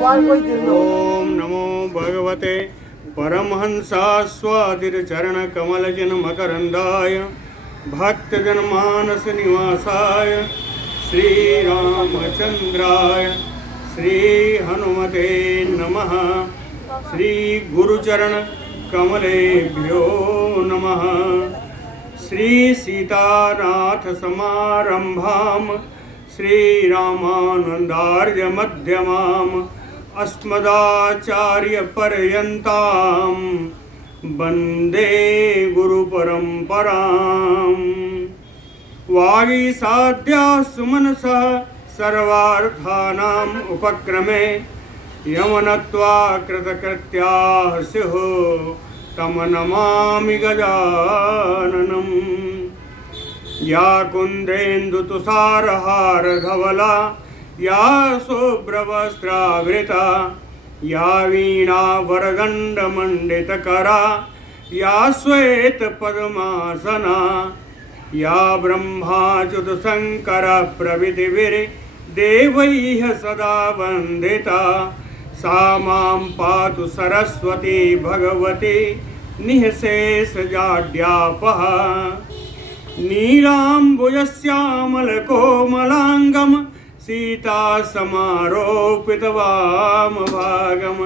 ओम नमो भगवते परमहंसास्वादितचरणकमलजनमकरन्दाय भक्तजनमानसनिवासाय श्रीरामचन्द्राय श्रीहनुमते नमः। श्रीगुरुचरणकमलेभ्यो नमः। श्रीसीतानाथसमारम्भां श्रीरामानन्दार्यमध्यमाम् अस्मदाचार्यपर्यन्तां वन्दे गुरुपरम्पराम्। वागीसाद्याः सुमनसः सर्वार्थानाम् उपक्रमे यमनत्वा कृतकृत्याः स्युः तं नमामि गजाननम्। या कुन्देन्दुतुषारहारधवला या शुभ्रवस्त्रावृता या वीणावरदण्डमण्डितकरा या श्वेतपद्मासना या ब्रह्माच्युतशङ्करप्रभृतिभिर्देवैः सदा वन्दिता सा मां पातु सरस्वती भगवती निःशेषजाड्यापः। नीलाम्बुजश्यामलकोमलाङ्गं सीतासमारोपितवामभागं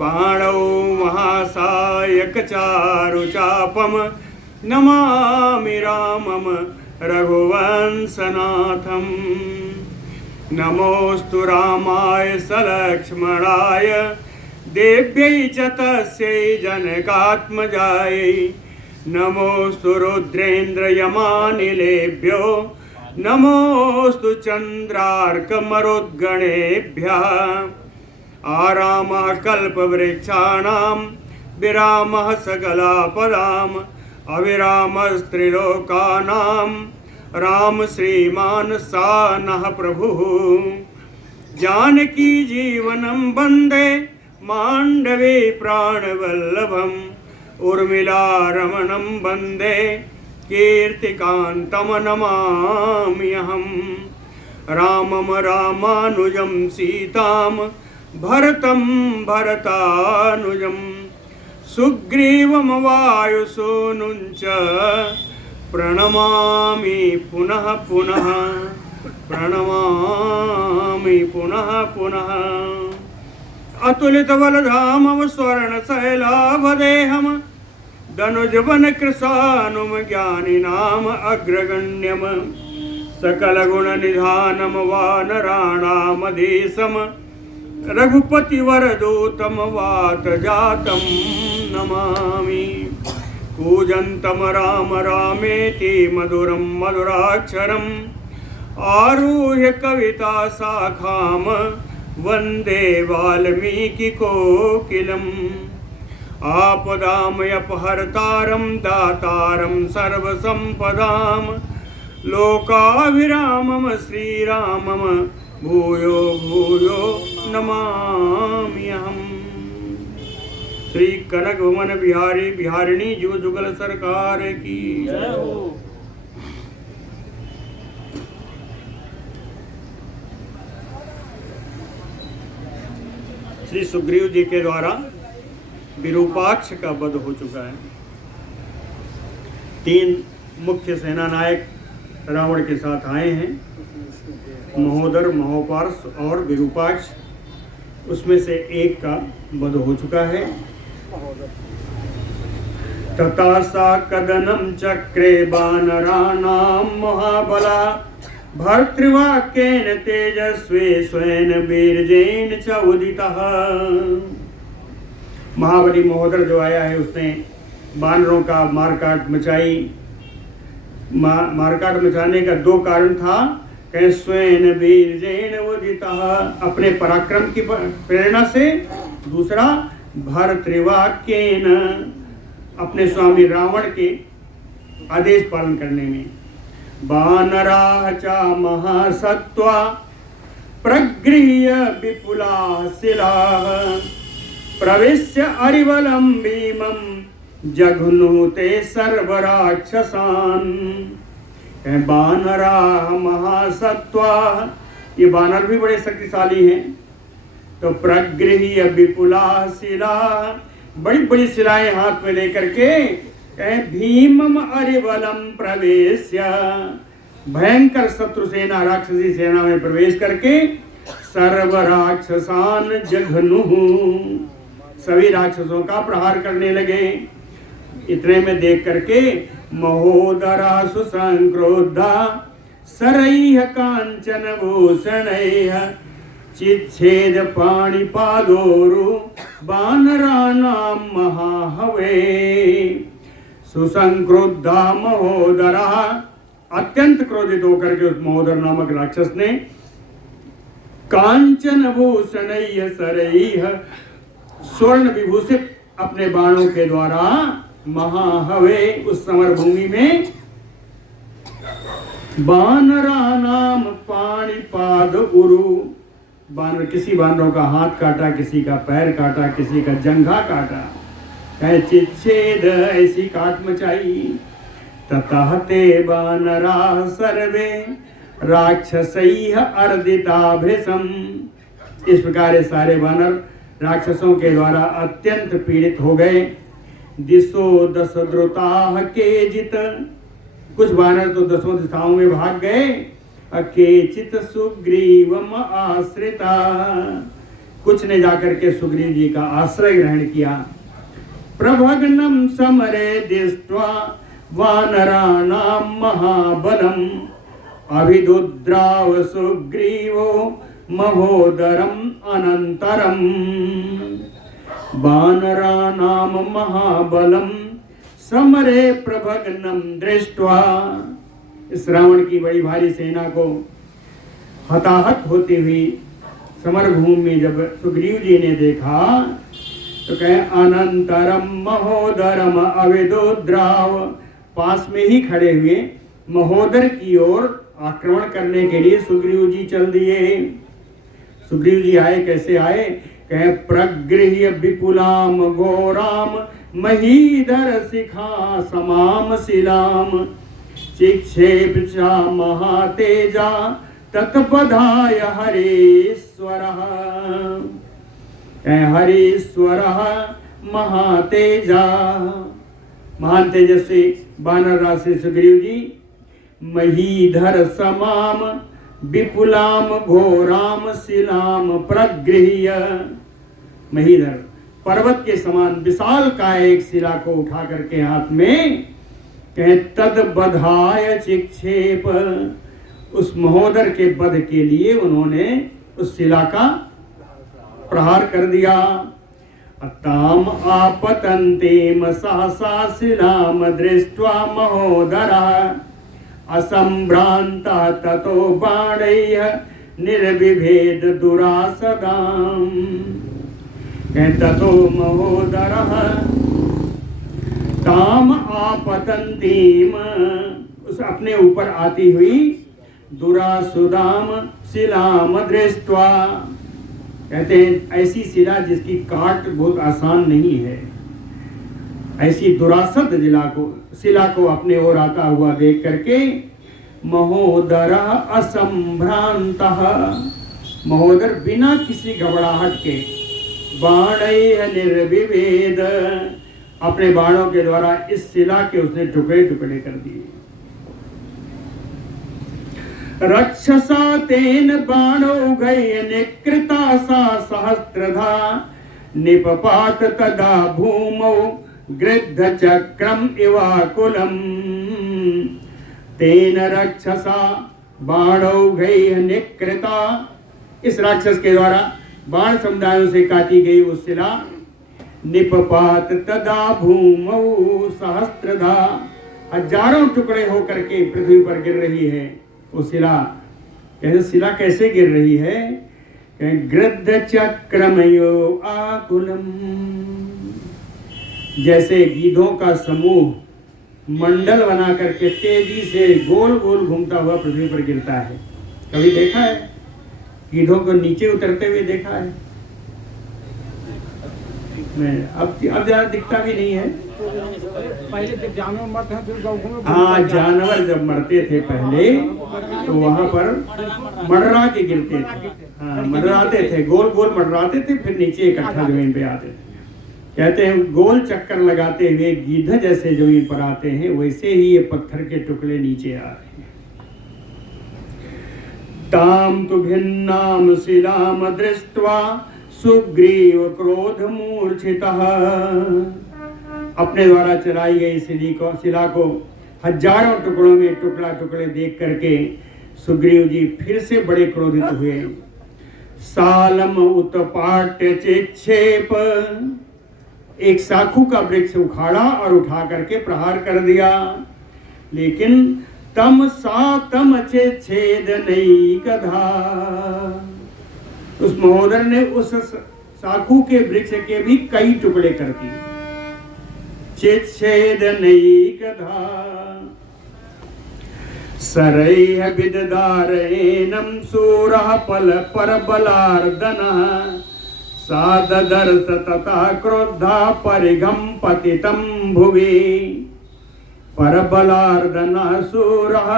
पाणौ महासायकचारुचापं नमामि रामं रघुवंशनाथम्। नमोऽस्तु रामाय सलक्ष्मणाय देव्यै च तस्यै जनकात्मजायै। नमोऽस्तु रुद्रेन्द्रयमानिलेभ्यो नमोऽस्तु चन्द्रार्कमरुद्गणेभ्यः। आरामः कल्पवृक्षाणां विरामः सकलापदाम् अविरामस्त्रिलोकानां राम श्रीमान् सा नः प्रभुः। जानकी जीवनं वन्दे माण्डवे प्राणवल्लभम् उर्मिलारमणं वन्दे कीर्तिकान्तं नमाम्यहम्। रामं रामानुजं सीतां भरतं भरतानुजं सुग्रीवं वायुसूनुं च प्रणमामि पुनः पुनः प्रणमामि पुनः पुनः। अतुलितबलधामं स्वर्णशैलाभदेहं दनुजवनकृशानुं ज्ञानिनाम् अग्रगण्यं सकलगुणनिधानं वानराणामधीशं रघुपतिवरदूतं वातजातं नमामि। कूजन्तं राम रामेति मधुरं मधुराक्षरम् आरुह्य कविताशाखां वन्दे वाल्मीकिकोकिलम्। आपदामयपहर्तारं दातारं सर्वसम्पदां लोकाभिरामं श्रीरामं भूयो भूयो नमाम्यहम्। श्री कनक भवन बिहारी बिहारिणी जुग जुगल सरकार की जय हो। श्री सुग्रीव जी के द्वारा विरूपाक्ष का वध हो चुका है। 3 मुख्य सेना नायक रावण के साथ आए हैं, महोदर, महोपार्श और विरूपाक्ष। उसमें से एक का वध हो चुका है। तथा सा कदनं चक्रे वानराणां महाबला भर्तृवाक्येन तेजस्वी स्वेन वीर्येण च उदितः। महाबली महोदर जो आया है उसने वानरों का मारकाट मचाई। मारकाट मचाने का 2 कारण था कि स्वेन वीर्येण उदितः, अपने पराक्रम की प्रेरणा से। दूसरा भर्तृवाक्येन, अपने स्वामी रावण के आदेश पालन करने में। वानराः च महासत्त्वा प्रगृह्य विपुलाः शिलाः प्रविश्य अरिबलं भीमं जघुनुते सर्वराक्षसान्। वानराः महासत्त्वाः, ये वानर भी बड़े शक्तिशाली हैं। तो प्रगृह्य विपुला शिला, बड़ी बड़ी शिलाएं हाथ में लेकर के भीमम अरिबलम प्रवेश्य, भयंकर शत्रु सेना राक्षसी सेना में प्रवेश करके सर्व राक्षसान जघनु, सभी राक्षसों का प्रहार करने लगे। इतने में देख करके महोदरा सुसंक्रोधा सरैः कांचन भूषणैः चिच्छेद पाणिपादोरु वानराणां महाहवे। सुसंक्रोधा महोदरा, अत्यंत क्रोधित होकर के उस महोदर नामक राक्षस ने कांचन भूषणैः सरैः, स्वर्ण विभूषित अपने बाणों के द्वारा महाहवे, उस समर भूमि में वानराणाम पाणिपाद उरु, बानर, किसी बानरों का हाथ काटा, किसी का पैर काटा, किसी का जंघा काटा, कहे चिच्छेद, ऐसी काट मचाई। ततः ते वानरा सर्वे राक्षसैः अर्दिताभृशम्, इस प्रकार सारे वानर राक्षसों के द्वारा अत्यंत पीड़ित हो गए। दिशो दश द्रुताः केचित्, कुछ वानर तो दसों दिशाओं में भाग गए। केचित् सुग्रीवम आश्रिता, कुछ ने जाकर के सुग्रीव जी का आश्रय ग्रहण किया। प्रभग्नं समरे दृष्ट्वा वानराणां महाबलम् अभिदुद्राव सुग्रीवो महोदरम अनंतरम। वानराणाम महाबलम समरे प्रभग्नं दृष्ट्वा, इस रावण की बड़ी भारी सेना को हताहत होती हुई समर भूमि में जब सुग्रीव जी ने देखा तो कहे अनंतरम महोदरम अविदुद्राव, पास में ही खड़े हुए महोदर की ओर आक्रमण करने के लिए सुग्रीव जी चल दिए। सुग्रीव जी आए, कैसे आए? कहे प्रगृह्य विपुलाम घोराम महीधर शिखा समाम शिलाम चिक्षेप च महातेजा तत्पधाय हरीश्वरः, हरीश्वरः महातेजा, महान तेजस्वी वानर राज से सुग्रीव जी महीधर समाम विपुलाम घोराम शिलाम प्रगृह्य, महीधर पर्वत के समान विशाल का एक शिला को उठा करके हाथ में कहे तद बधाय चिक्षेप, उस महोदर के वध के लिए उन्होंने उस शिला का प्रहार कर दिया। ताम आपतन्तीम सहसा शिलाम दृष्ट्वा महोदरः असंभ्रांता ततो बाणैः निर्विभेद दुरासदाम्, ततो महोदरः ताम आपतन्तीम, उस अपने ऊपर आती हुई दुरासुदाम शिलाम दृष्ट्वा, कहते हैं ऐसी शिला जिसकी काट बहुत आसान नहीं है, ऐसी दुरासद शिला को अपने ओर आता हुआ देख करके महोदरः असंभ्रांतः, महोदर बिना किसी घबराहट के बाणैः निर्विभेद, अपने बाणों के द्वारा इस शिला के उसने टुकड़े टुकड़े कर दिए। रक्षसा तेन बाणौघैः निकृता सा सहस्त्रधा निपपात तदा भूमौ गृध्र चक्रम इवाकुलम्, तेन रक्षसा बाणौघैः निकृता, इस राक्षस के द्वारा बाण समुदायों से काटी गई वो शिला निपपात तदा भूमौ सहस्त्रधा, हजारों टुकड़े होकर के पृथ्वी पर गिर रही है वो शिला। कैसे शिला कैसे गिर रही है? गृध्र चक्रमयो आकुलम, जैसे गीधों का समूह मंडल बना करके तेजी से गोल गोल घूमता हुआ पृथ्वी पर गिरता है। कभी देखा है गीधों को नीचे उतरते हुए? देखा है? नहीं, अब ज्यादा दिखता भी नहीं है। पहले जब जानवर मरते हैं तो गौ में हाँ, जानवर जब मरते थे पहले तो वहां पर मडरा के गिरते थे। हाँ, मडराते थे, गोल गोल मडराते थे, फिर नीचे इकट्ठा जमीन पे आते थे। कहते हैं गोल चक्कर लगाते हुए गीध जैसे जमीन पर आते हैं, वैसे ही ये पत्थर के टुकड़े नीचे आ रहे हैं। ताम तु भिन्नाम शिलाम दृष्ट्वा सुग्रीव क्रोध मूर्छितः। अपने द्वारा चलाई गई शिला को हजारों टुकड़ों में टुकड़ा टुकड़े देख करके सुग्रीव जी फिर से बड़े क्रोधित हुए। सालम उत्पाट्य चिक्षेप, एक साखू का वृक्ष उखाड़ा और उठा करके प्रहार कर दिया। लेकिन तम सातम छेद नहीं कधा, उस महोदर ने उस साखू के वृक्ष के भी कई टुकड़े कर दिए। छेद नहीं कधा सरैः विदधारयेनं सूरः पल परबलार्दनः साददर्श तथा क्रोधा परिघं पतितं भुवि। परबलार्दनः सूरः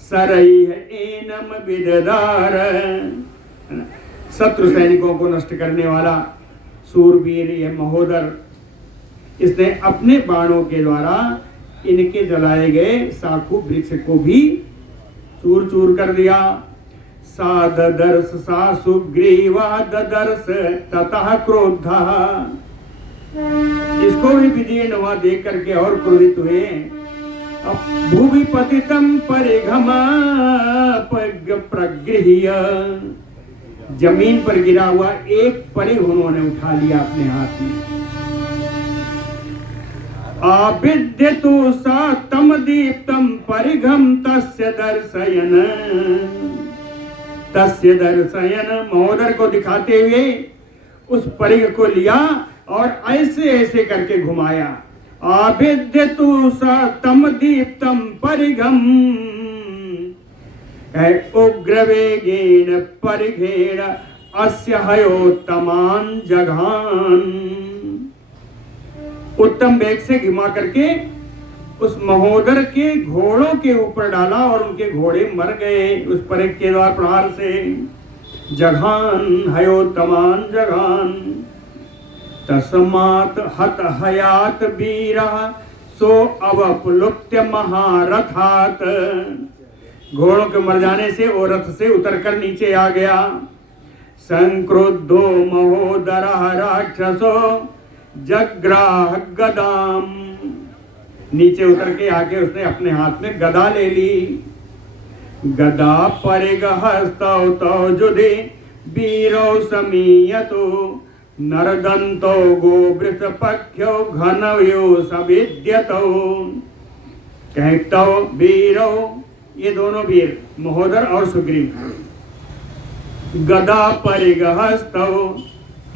सरैः एनं विदधार, शत्रु सैनिकों को नष्ट करने वाला सूरवीर ये महोदर, इसने अपने बाणों के द्वारा इनके जलाए गए साखू वृक्ष को भी चूर चूर कर दिया। सा ददर्श सा सुग्रीवा ददर्श ततः क्रोधा, इसको भी विजय नवा देख करके और क्रोधित हुए। अब भूमि पतितम परिघमा प्रगृह्य, जमीन पर गिरा हुआ एक परिघ उन्होंने उठा लिया अपने हाथ में। आविद्यतु सा तम दीप्तम परिघम तस्य दर्शयन, तस्य दर्शयन, महोदर को दिखाते हुए उस परिघ को लिया और ऐसे ऐसे करके घुमाया। आविद्यतु सा तम दीप्तम परिघम उग्रवेगेन परिघेण अस्य हयोत्तमान जघान, उत्तम वेग से घुमा करके उस महोदर के घोड़ों के ऊपर डाला और उनके घोड़े मर गए उस परिघ के द्वार प्रहार से। जघान हयोत्तमान जघान तस्मात् हत हयात वीरः सो अवप्लुप्त्य महारथात, घोड़ों के मर जाने से वो रथ से उतरकर नीचे आ गया। संक्रुद्धो महोदरः राक्षसो जग्राह गदाम, नीचे उतर के आके उसने अपने हाथ में गदा ले ली। गदा परिघ हस्तौ तौ जुधि वीरो समीयतो नरदंतो गोवृष पख्यो घनयो सविद्यतो। कहतो वीरो, ये दोनों वीर महोदर और सुग्रीव, गदा परिघ हस्तौ,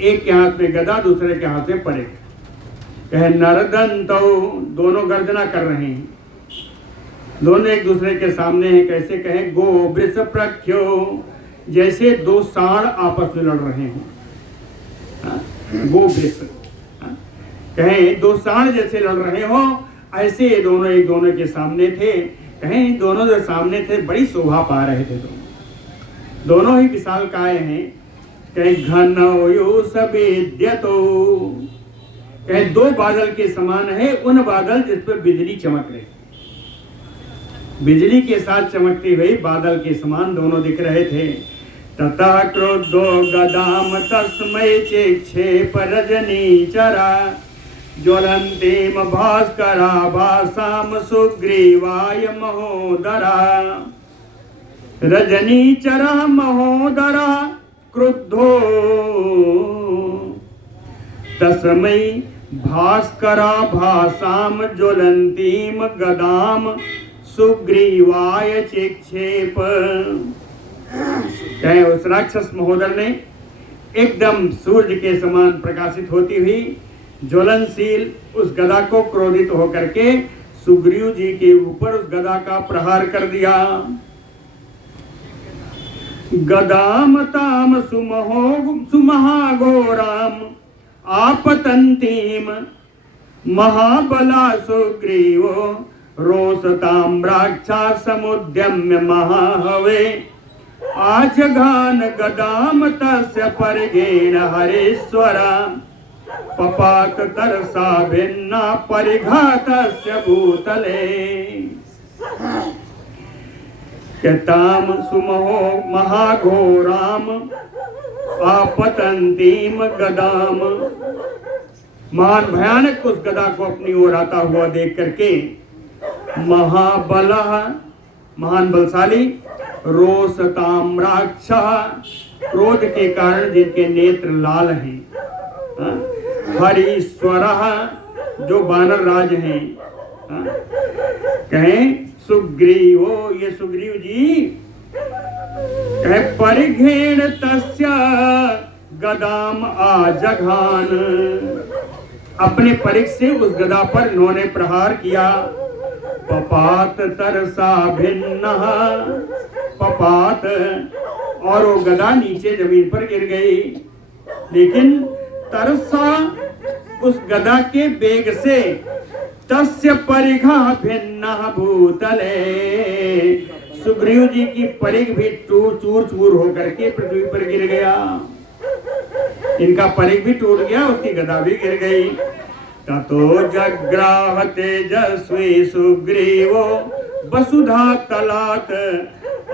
एक के हाथ में गदा दूसरे के हाथ में परिघ। कहे नरदंतो, दोनों गर्जना कर रहे हैं, दोनों एक दूसरे के सामने हैं। कैसे कहे गो वृष प्रख्यो, जैसे दो सांड आपस में लड़ रहे हैं। गो वृष, कहे दो सांड जैसे लड़ रहे हो, ऐसे ये दोनों एक दोनों के सामने थे। कहे दोनों जो सामने थे बड़ी शोभा पा रहे थे, दोनों ही विशालकाय हैं। कहे घनयो सवेद्यतो, कहे दो बादल के समान है, उन बादल जिस पर बिजली चमक रही, बिजली के साथ चमकते हुए बादल के समान दोनों दिख रहे थे। तथा क्रोधो गदाम तस्मै चिक्षेप रजनीचरा ज्वलन्तीम भास्करा भासाम सुग्रीवाय महोदरा। रजनीचरा महोदरा क्रुद्धो तस्मै भास्करा भासाम ज्वलंतीम गदाम सुग्रीवाय चिक्षेप। कहे उस राक्षस महोदर ने एकदम सूर्य के समान प्रकाशित होती हुई ज्वलनशील उस गदा को क्रोधित होकर के सुग्रीव जी के ऊपर उस गदा का प्रहार कर दिया। गदाम ताम सुमहाघोराम आपतंतीम महाबला सुग्रीवो रोषतां राक्षसमुद्यम्य महाहवे आजघान गदाम तस्य परिघेन हरेश्वरा पपात तरसा भिन्ना परिघातस्य भूतले यताम सुमहो महाघोराम आपतंतीम गदाम। महान भयानक उस गदा को अपनी ओर आता हुआ देख करके महाबला महान बलशाली रोषताम राक्षस क्रोध के कारण जिनके नेत्र लाल हैं, हरीश्वर जो वानर राज हैं, कहें सुग्रीवो ये सुग्रीव जी कहे परिघेण तस्य गदाम आजघान अपने परिघ से उस गदा पर इन्होंने प्रहार किया। पपात तरसा भिन्न पपात और वो गदा नीचे जमीन पर गिर गई, लेकिन तरसा उस गदा के वेग से तस्य परिघा भिन्न भूतले सुग्रीव जी की परिघ भी चूर चूर होकर के पृथ्वी पर गिर गया। इनका परिघ भी टूट गया, उसकी गदा भी गिर गई। ततो जग्राह तेजस्वी सुग्रीवो वसुधा तलात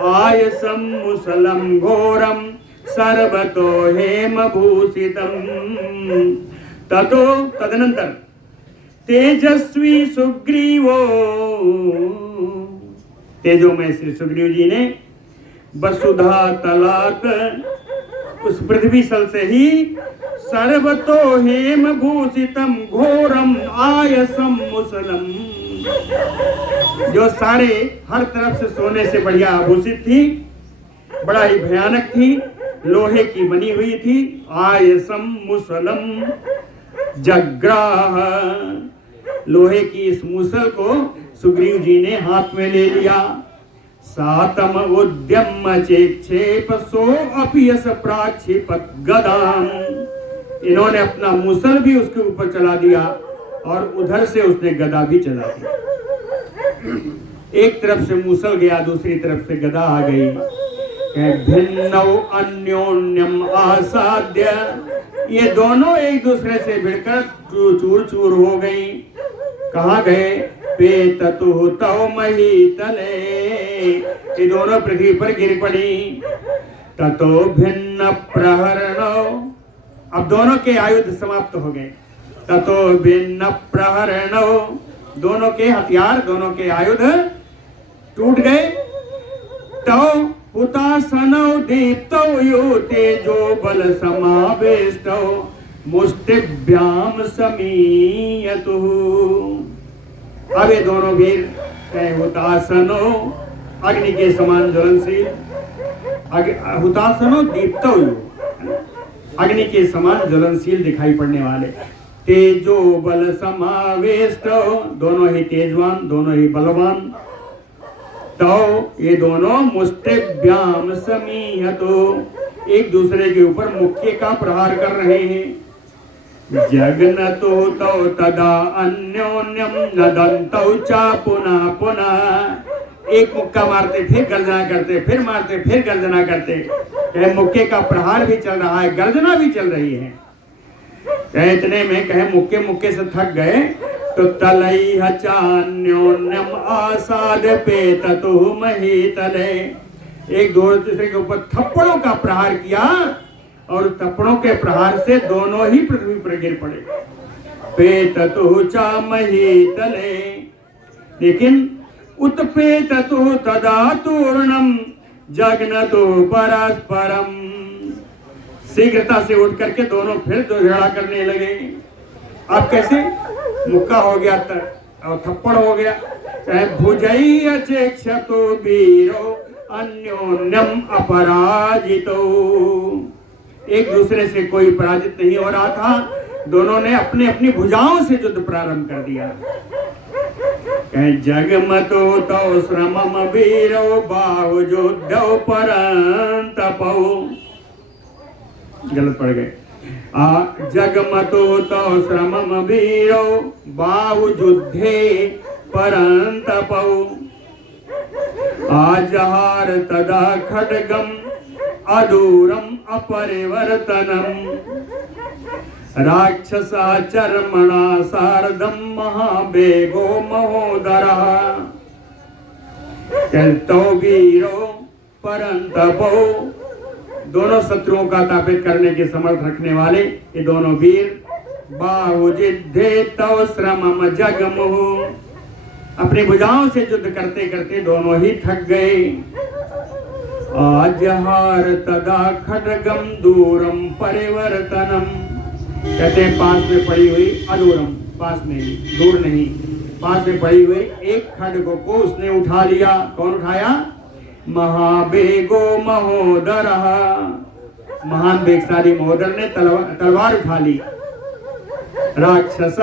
आयसम मुसलम घोरम सर्वतो हेम भूषितम। ततो तदनंतर तेजस्वी सुग्रीवो तेजो में श्री सुग्रीव जी ने वसुधा तलात उस पृथ्वी सल से ही सर्वतो हेम भूषितम घोरम आयसम मुसलम जो सारे हर तरफ से सोने से बढ़िया आभूषित थी, बड़ा ही भयानक थी, लोहे की बनी हुई थी। आयसम मुसलम जग्राह लोहे की इस मूसल को सुग्रीव जी ने हाथ में ले लिया। सातम उद्यम चेक्षेप सो अपियस प्राक्षिपत गदाम इन्होंने अपना मूसल भी उसके ऊपर चला दिया और उधर से उसने गदा भी चला दी। एक तरफ से मूसल गया, दूसरी तरफ से गदा आ गई। भिन्नौ अन्योन्यम आसाद्य ये दोनों एक दूसरे से भिड़कर चूर चूर हो गई। कहाँ गए? पेततु तौ मही तले ये दोनों पृथ्वी पर गिर पड़ी। ततो भिन्न प्रहरणौ अब दोनों के आयुध समाप्त हो गए। ततो भिन्न प्रहरणौ दोनों के हथियार दोनों के आयुध टूट गए। तौ हुतासनौ दीप्तौ यो तेजो बल समावेष्टौ मुष्टिभ्याम समीयतु। अब ये दोनों वीर हुतासनो अग्नि के समान ज्वलनशील, हुतासनो दीप्तौ अग्नि के समान ज्वलनशील दिखाई पड़ने वाले, तेजो बल समावेष्ट दोनों ही तेजवान दोनों ही बलवान। तो ये दोनों मुष्टिभ्याम समीयतो एक दूसरे के ऊपर मुक्के का प्रहार कर रहे हैं। जगनतो तौ तदा अन्योन्यम नदन्तौ च पुनः पुनः एक मुक्का मारते फिर गर्जना करते, फिर मारते फिर गर्जना करते। मुक्के का प्रहार भी चल रहा है, गर्जना भी चल रही है। इतने में कहे मुक्के मुक्के से थक गए तो तलैः चान्योन्यम आसाद पेततु महीतले एक दूसरे के ऊपर थप्पड़ों का प्रहार किया और थप्पड़ों के प्रहार से दोनों ही पृथ्वी पर गिर पड़े। पेततु च महीतले लेकिन उत्पेततु तदा तूर्णम जगनतु परस्परम शीघ्रता से उठ करके दोनों फिर झगड़ा करने लगे। अब कैसे? मुक्का हो गया और थप्पड़ हो गया। भुजई अचेक्षतो वीरो अन्योन्यम अपराजितो एक दूसरे से कोई पराजित नहीं हो रहा था। दोनों ने अपनी अपनी भुजाओं से युद्ध प्रारंभ कर दिया। जगमतो तौ श्रमम वीरो बाहुजुद्धौ परन्तपौ गलत पड़ गए। जगमतो तो श्रमम वीरो बाहु युद्धे परंतपौ आजहार तदा खड्गम अदूरम अपरिवर्तनम राक्षसा चर्मणा सार्धम महावेगो महोदरः कहतो वीरो परंतपो दोनों शत्रुओं का तापित करने के समर्थ रखने वाले ये दोनों वीर बाहुजिद्धे तव श्रमम जगमुहु अपनी भुजाओं से युद्ध करते करते दोनों ही थक गए। आजहार तदा खड्गम दूरम परिवर्तनम कहते हैं पास में पड़ी हुई अदूरम पास में नहीं दूर नहीं पास में पड़ी हुई एक खड्ग को उसने उठा लिया। कौन उठाया? महावेगो महोदर महान वेगशाली महोदर ने तलवार उठा ली। राक्षस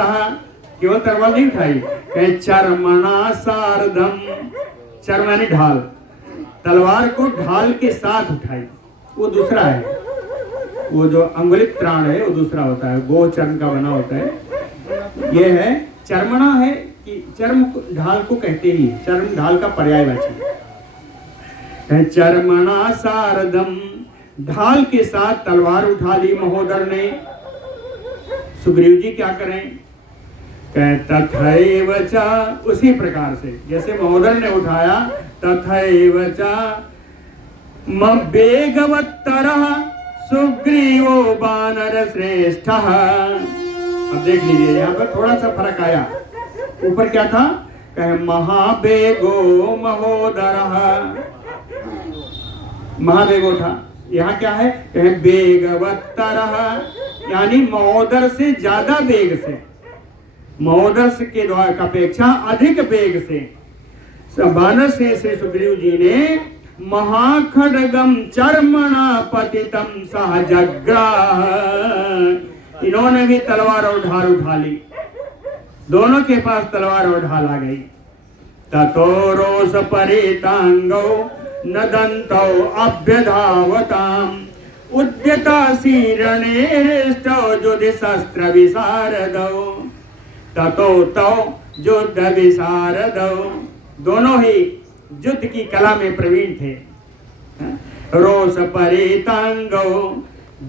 केवल तलवार नहीं उठाई कहे चर्मणा सार्धम चर्म यानी ढाल तलवार को ढाल के साथ उठाई। वो दूसरा है वो जो अंगुलिक त्राण है वो दूसरा होता है गो चर्म का बना होता है। ये है चर्मणा है कि चर्म ढाल को कहते ही चर्म ढाल का पर्यायवाची है। चर्मणा सारदम ढाल के साथ तलवार उठा ली महोदर ने। सुग्रीव जी क्या करें? तथैव च उसी प्रकार से जैसे महोदर ने उठाया तथैव च वेगवत्तरः सुग्रीवो वानर श्रेष्ठ। अब देख लीजिए यहाँ पर थोड़ा सा फर्क आया। ऊपर क्या था? कहे महावेगो महोदरः महावेगो था। यहाँ क्या है? कहे वेगवत्तरः यानी महोदर से ज्यादा वेग से महोदर के द्वारा अपेक्षा अधिक वेग से वानर से सुग्रीव जी ने महाखड्गम चर्मणा पतितम सहजग्राह इन्होंने भी तलवार और ढाल उठा ली। दोनों के पास तलवार और ढाल आ गई। ततो रोष परितांगो नदन्तौ अभ्यधावताम उद्यता शीर्णेष्टौ युधि शस्त्र विशारदौ ततो तौ युद्ध विशारदौ दोनों ही युद्ध की कला में प्रवीण थे। रोष परितांगो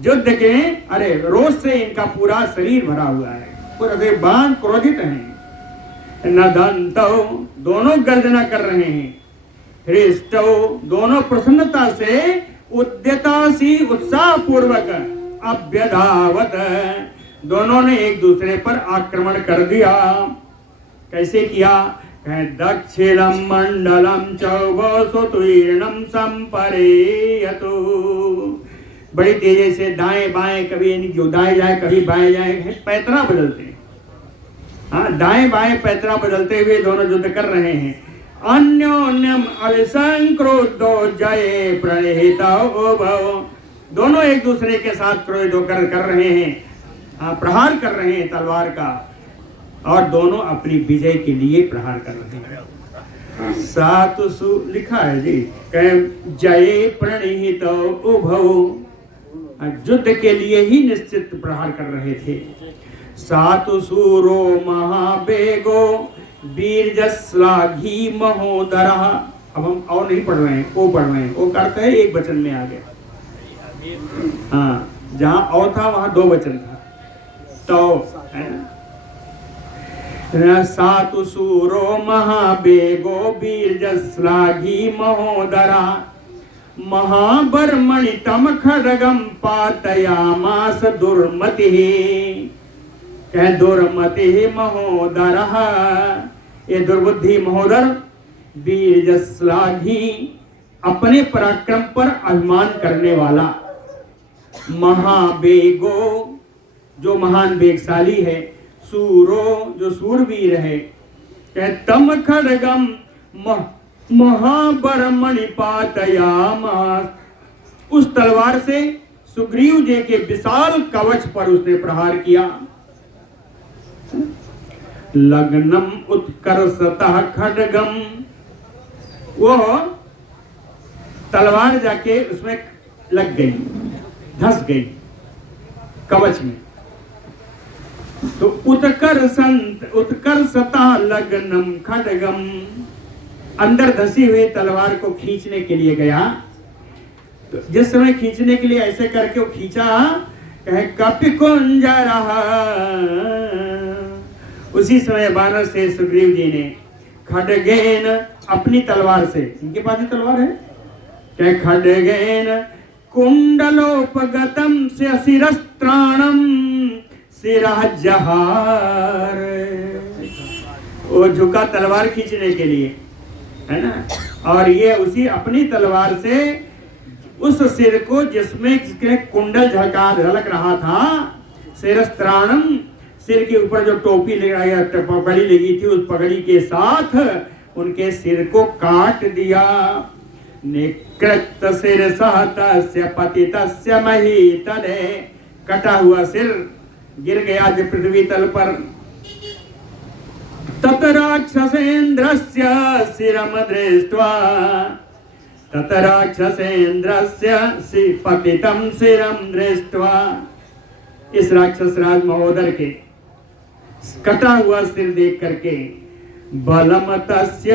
युद्ध के अरे रोष से इनका पूरा शरीर भरा हुआ है पूरा बाण क्रोधित हैं। नदन्तौ दोनों गर्जना कर रहे हैं। हृष्टौ दोनों प्रसन्नता से उद्यतासी उत्साह पूर्वक अभ्यधावत दोनों ने एक दूसरे पर आक्रमण कर दिया। कैसे किया? दक्षिणम मंडलम चौबसुतीर्णम संपरेयतु बड़ी तेजी से दाएं बाएं कभी जो दाएं जाए कभी बाएं जाए पैतरा बदलते हैं। हाँ दाएं बाएं पैतरा बदलते हुए दोनों युद्ध कर रहे हैं। अन्योन्यम अविसंक्रोधो जय प्रणहितौ दोनों एक दूसरे के साथ क्रोध होकर कर रहे हैं प्रहार कर रहे हैं तलवार का और दोनों अपनी विजय के लिए प्रहार कर रहे हैं। सातु लिखा है जी जय प्रणहितौ उभौ युद्ध के लिए ही निश्चित प्रहार कर रहे थे। सातु सूरो महावेगो वीरजस्लाघी महोदर। अब हम और नहीं पढ़ रहे हैं ओ पढ़ रहे हैं। ओ करते हैं एक वचन में आ गया। हाँ जहां और था वहां दो वचन था तो है ना। सातु सूरो महावेगो वीरजस्लाघी महोदरा महाबर्मणितम खड्गम पातयामास दुर्मतिः कह दुर्मतिः महोदरः ये दुर्बुद्धि महोदर वीरजस्लाघी अपने पराक्रम पर अभिमान करने वाला महावेगो जो महान वेगशाली है सूरो जो सूरवीर है तम खड्गम महाबर्मणि पातयामास उस तलवार से सुग्रीव जी के विशाल कवच पर उसने प्रहार किया। लग्नम उत्कर्षतः खड्गम वो तलवार जाके उसमें लग गई धस गई कवच में। तो उत्कर्षता लग्नम खड्गम, अंदर धसी हुई तलवार को खींचने के लिए गया। तो जिस समय खींचने के लिए ऐसे करके वो खींचा, कहे कपिकुंज रहा, उसी समय वानर से सुग्रीव जी ने खड्गेन, अपनी तलवार से, इनके पास ही तलवार है, कहे खड्गेन कुंडलोपगतम से शिरस्त्राणम सिराजहार, वो झुका तलवार खींचने के लिए, है ना। और ये उसी अपनी तलवार से उस सिर को, जिसमें कुंडल झलक रहा था, शिरस्त्राणम, सिर के ऊपर जो टोपी पगड़ी लगी थी, उस पगड़ी के साथ उनके सिर को काट दिया। निकृत सिर सहतस्य पतितस्य महीतले, कटा हुआ सिर गिर गया जो पृथ्वी तल पर। तत राक्षसेन्द्रस्य शिरम दृष्ट्वा, तत राक्षसेन्द्रस्य पतितं शिरम दृष्ट्वा, इस राक्षस राज महोदर के कटा हुआ सिर देख करके, बलम तस्य,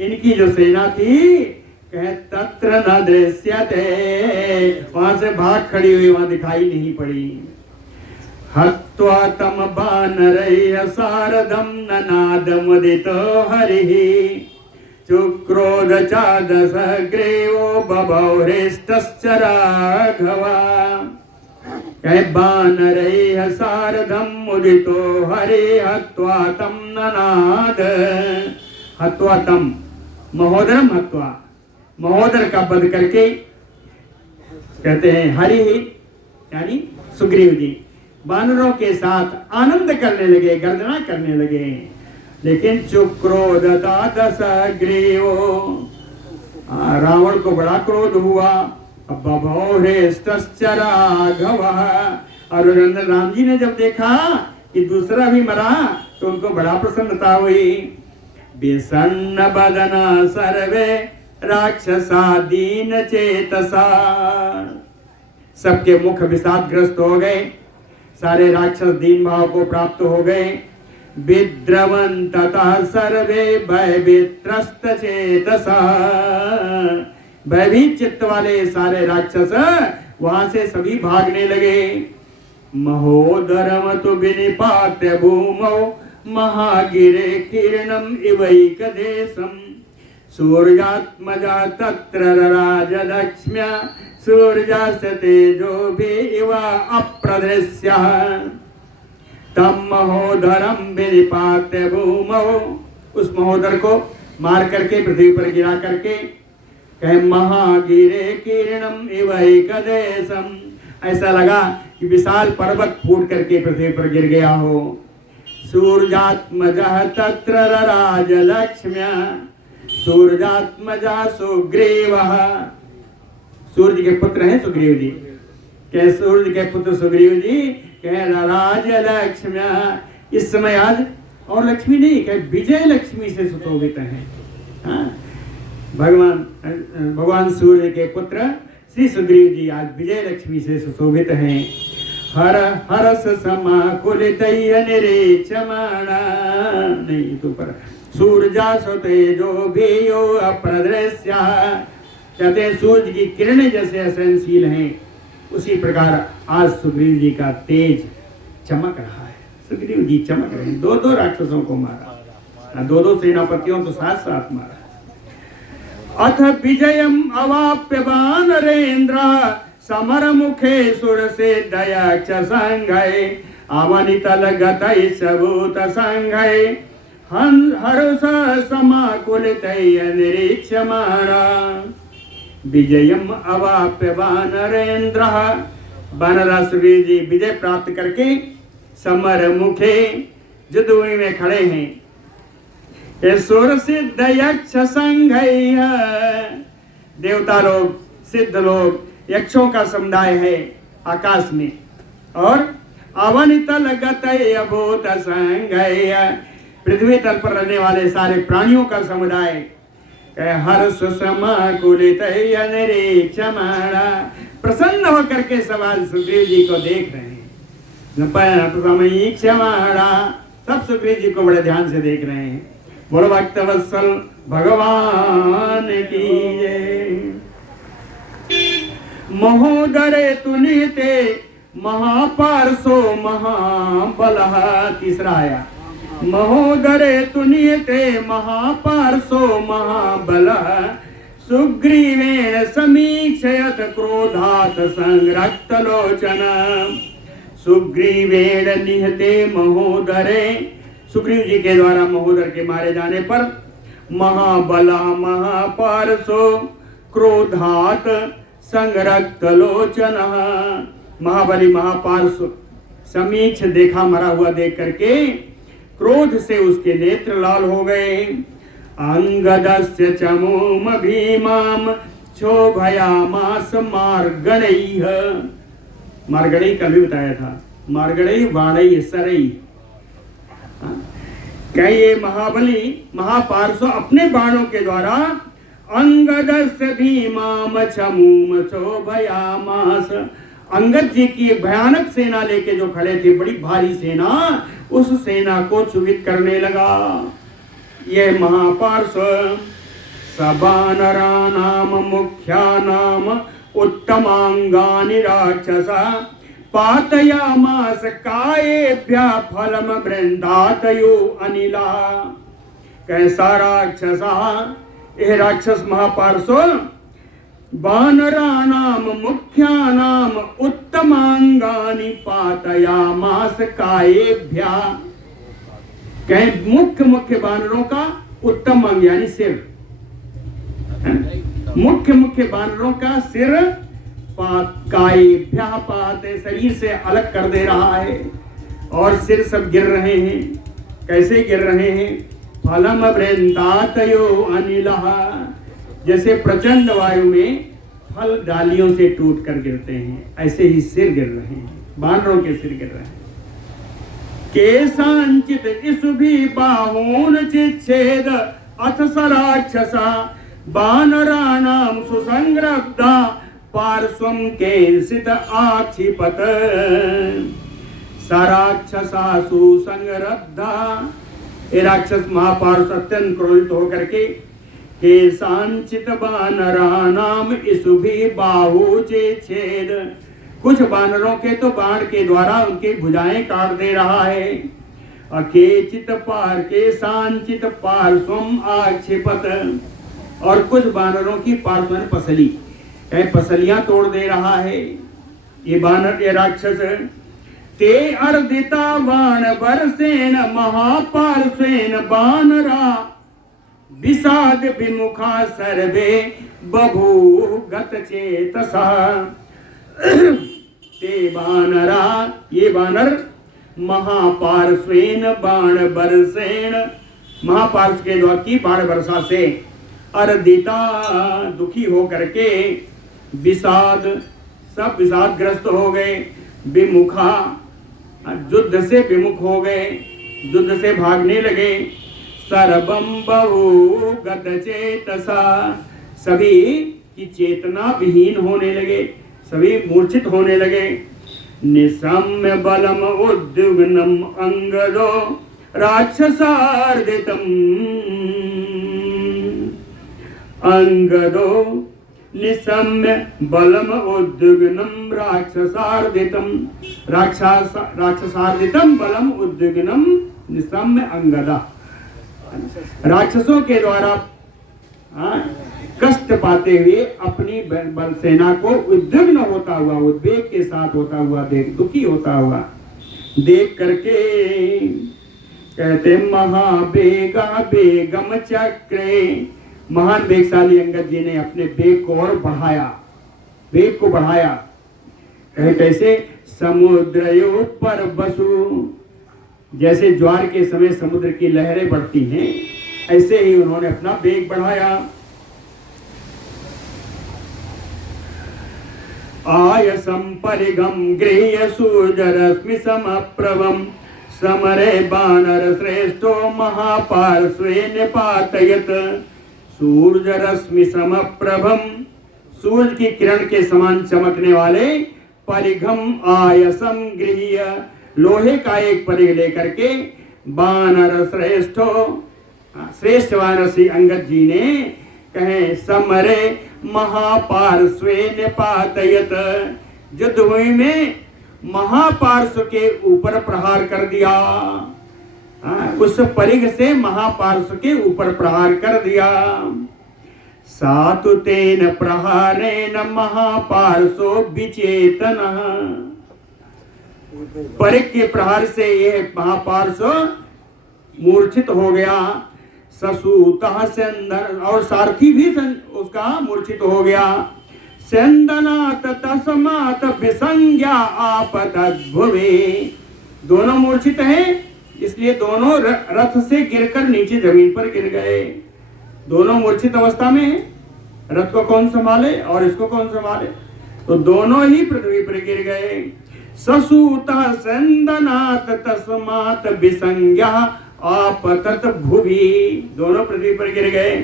इनकी जो सेना थी, कहे तत्र न दृश्यते, वहां से भाग खड़ी हुई, वहां दिखाई नहीं पड़ी। हत्वा तम बानरैः सारदं ननादमुदितो हरिः, चुक्रोध चादसग्रीवो बभौ हृष्टश्च राघवा। कहे बानरैः सारदं मुदितो हरिः, हत्वा तं ननाद, हत्वा तम, महोदरम हत्वा, महोदर का वध करके, कहते हैं हरि, यानी सुग्रीव जी वानरों के साथ आनंद करने लगे, गर्जना करने लगे। लेकिन चुक्रोधता दशग्रीवो, रावण को बड़ा क्रोध हुआ। बभौ हृष्टश्च राघवः, और राम जी ने जब देखा कि दूसरा भी मरा तो उनको बड़ा प्रसन्नता हुई। विषण्ण बदना सर्वे राक्षसा दीन चेतसा, सबके मुख विषादग्रस्त हो गए, सारे राक्षस दीन भाव को प्राप्त हो गए। विद्रवन्ततः सर्वे भयवित्रस्त चेतसा, भयभीत चित्त वाले सारे राक्षस वहां से सभी भागने लगे। महोदरम तो विनिपात्य भूमौ महागिरे किरणम इवैकदेशम, सूर्यात्मजा तत्र राजलक्ष्म्या, सूर्यास्य तेजो भी इव अप्रदृश्यः। तम महोदरम विनिपात्य भूमौ, उस महोदर को मार करके पृथ्वी पर गिरा करके, कहे महागिरे किरणम इवैकदेशम, ऐसा लगा कि विशाल पर्वत फूट करके पृथ्वी पर गिर गया हो। सूर्यात्मजः तत्र राजलक्ष्म्या, सूर्यात्मजा सुग्रीवः, सूर्य के पुत्र हैं सुग्रीव जी। कहे सूर्य के पुत्र सुग्रीव जी, कहे राजलक्ष्म्या, इस समय आज और लक्ष्मी नहीं, कहे विजय लक्ष्मी से सुशोभित हैं। हाँ? भगवान सूर्य के पुत्र श्री सुग्रीव जी आज विजय लक्ष्मी से सुशोभित हैं। हर हरस समाकुलितैः निरीक्षमाणा, नहीं तो पर सूर्या तेजो भेयो अप्रदृश्यः, कहते हैं सूर्य की किरणें जैसे असहनशील हैं, उसी प्रकार आज सुग्रीव जी का तेज चमक रहा है। सुग्रीव जी चमक रहे हैं, दो राक्षसों को मारा, दो सेनापतियों को साथ साथ मारा। अथ विजयम अवाप्य वानरेन्द्र, समर मुखे सुर से दयाक्ष संघै, अवनितल गतै सबूत संघै, हर्ष समाकुलितैः निरीक्षमाणा। विजयम अवाप्य वानरेन्द्रः, वानर सुग्रीव जी विजय प्राप्त करके समर मुखे, युद्धभूमि में खड़े हैं। सुर सिद्ध यक्ष संघैः, देवता लोग, सिद्ध लोग, यक्षों का समुदाय है आकाश में, और अवनितल गतै अभूत संघैः, पृथ्वी तल पर रहने वाले सारे प्राणियों का समुदाय। हर्ष समाकुलितैः निरीक्षमाणा, प्रसन्न होकर के सवाल सुग्रीव जी को देख रहे हैं। क्षमाणा, सब सुग्रीव जी को बड़े ध्यान से देख रहे हैं। बोलो भक्त वत्सल भगवान की जय। महोदरे तुनीते महापार्शो महाबल। तीसरा आया, महोदरे तुनीते महापार्शो महाबल। सुग्रीवेण समीक्षयत क्रोधात संरक्त लोचन। सुग्रीवेण निहते महोदरे, सुग्रीव जी के द्वारा महोदर के मारे जाने पर महाबला महापार्शो क्रोधात संरक्त लोचन। महाबली महापार्श समीक्ष देखा, मरा हुआ देख करके क्रोध से उसके नेत्र लाल हो गए। अंगदस्य चमोम भीमाम क्षोभयामास मार्गणैः। मार्गणई कल भी बताया था, मार्गणई वाणई सरई। क्या ये महाबली महापार्श्व अपने बाणों के द्वारा अंगदस्य भीमाम चमूम क्षोभयामास, अंगद जी की भयानक सेना लेके जो खड़े थे, बड़ी भारी सेना, उस सेना को क्षुभित करने लगा। ये महापार्श्व सबानरानाम मुख्यानाम उत्तमांगानि राक्षसा पातयामास कायेभ्यः फलम बृंदातयो अनिला। कैसा राक्षसा, ये राक्षस महापार्श्व वानरानाम मुख्यानाम उत्तमांगानि पातयामास कायेभ्यः। कहीं मुख्य मुख्य बानरों का उत्तम अंग यानी सिर, मुख्य मुख्य बानरों का सिर कायेभ्यः पाते, शरीर से अलग कर दे रहा है और सिर सब गिर रहे हैं। कैसे गिर रहे हैं? फलम वृंदातयो अनिलः, जैसे प्रचंड वायु में फल डालियों से टूट कर गिरते हैं, ऐसे ही सिर गिर रहे हैं, बानरों के सिर गिर रहे हैं। केशांचित इसुभि बाहून चिच्छेद अथ स राक्षसा वानराणाम सुसंग्रब्धा पार्श्वं केंसित आक्षिपत। स राक्षसा सुसंग्रब्धा, ये राक्षस महापार्श्व अत्यंत क्रोधित होकर के केशांचित वानराणाम इसुभि बाहु चिच्छेद, कुछ बानरों के तो बाण के द्वारा उनकी भुजाएं काट दे रहा है। अकेचित पार के सांचित पार्श्वम आक्षेपत, और कुछ बानरों की पार्श्व पसली, कहीं पसलियां तोड़ दे रहा है ये बानर, ये राक्षस। ते अर्दिता बाण वर्षेण महापार्श्वेन बानरा विषाद विमुखा सर्वे बभूव गत चेतसा। ते बानरा, ये बानर महापार्श्वेन बाण वर्षेण, महापार्श्व के द्वारा की बाण वर्षा से अर्दिता, दुखी हो करके, विषाद, सब विषादग्रस्त हो गए, विमुखा, युद्ध से विमुख हो गए, युद्ध से भागने लगे। सर्वम बहु गत चेतसा, सभी की चेतना विहीन होने लगे, सभी मूर्छित होने लगे। निसम्य बलम उद्युग्नम अंगदो राक्षसार्दितम, अंगदो निसम्य बलम उद्युग्नम राक्षसार्दितम, राक्षसार्दितम बलम उद्युग्नम निसम्य अंगदा। राक्षसों के द्वारा कष्ट पाते हुए अपनी बल सेना को उद्विग्न होता हुआ, उद्वेग के साथ होता हुआ देख, दुखी होता हुआ देख करके कहते महाबेगा बेगम चक्रे, महान वेगशाली अंगद जी ने अपने वेग को और बढ़ाया, वेग को बढ़ाया। कहे कैसे? समुद्रयो पर बसु, जैसे ज्वार के समय समुद्र की लहरें बढ़ती हैं, ऐसे ही उन्होंने अपना वेग बढ़ाया। आयसम परिगम गृह्य सूर्यरश्मि समप्रभम समरे बानर श्रेष्ठो महापार्श्वे निपातयत। सूर्यरश्मि समप्रभम, सूरज की किरण के समान चमकने वाले परिघम आयसम गृह्य, लोहे का एक परिघ लेकर के वानर श्रेष्ठ वानर श्री अंगद जी ने कहे समरे महापार्श्वे निपातयत, युद्धभूमि में महापार्श्व के ऊपर प्रहार कर दिया। उस परिघ से महापार्श्व के ऊपर प्रहार कर दिया। सातु तेन प्रहारेण महापार्श्व विचेतन, परिघ के प्रहार से यह महापार्श्व मूर्छित हो गया। ससूतः सेंदन, और सारथी भी उसका मूर्छित हो गया। सेंदनात तस्मात विसंज्ञा आपतत भुवि, दोनों मूर्छित हैं इसलिए दोनों रथ से गिरकर नीचे जमीन पर गिर गए। दोनों मूर्छित अवस्था में हैं, रथ को कौन संभाले और इसको कौन संभाले, तो दोनों ही पृथ्वी पर गिर गए। ससूतः सेंदनात तस्मात विसंज्ञा आपतत भुवि, दोनों पृथ्वी पर गिर गए।